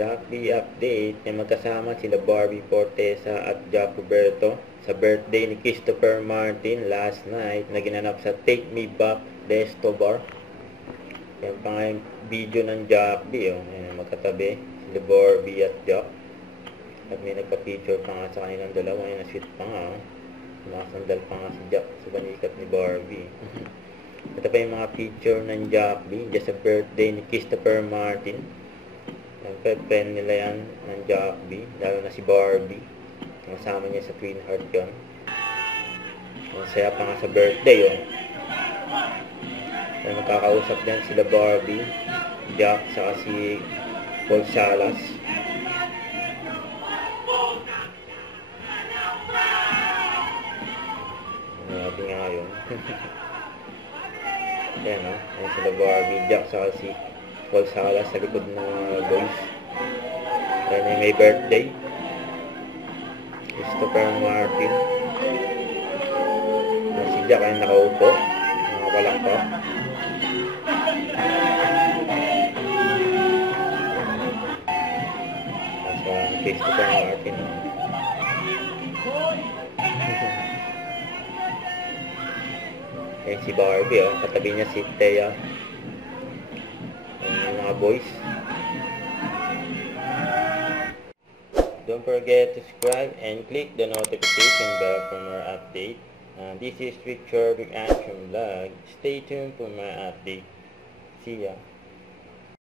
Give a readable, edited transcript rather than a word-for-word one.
Jack B update na magkasama sila Barbie Fortesa at Jack Roberto sa birthday ni Christopher Martin last night na ginanap sa Take Me Back Resto Bar. Yan pa nga yung video ng Jack B, oh. Yan, magkatabi sila Barbie at Jack. At may nagpa-picture pa nga sa kanilang dalawa. Yan, sweet pa nga, oh. Sumasandal pa nga si Jack sa banikat ni Barbie. Ito pa yung mga picture ng Jack B just sa birthday ni Christopher Martin. Friend nila yan ng Jack B, lalo na si Barbie. Kasama niya sa Twin Heart yun. Masaya pa nga sa birthday yun. Kaya magkakausap din sila Barbie, Jack, saka si Paul Salas. Grabe nga yun. Ayan o, ayan sila Barbie, Jack, saka si Paul Salas sa likod ng mga boys. Ayan ay may birthday. Christopher Martin. Ayan si Jack ay nakaupo. Nakawala pa. Ayan si Christopher Martin. Ayan si Barbie, oh. Katabi niya si Thea. Boys, don't forget to subscribe and click the notification bell for more update. This is Richard Reaction Vlog. Stay tuned for more update. See ya.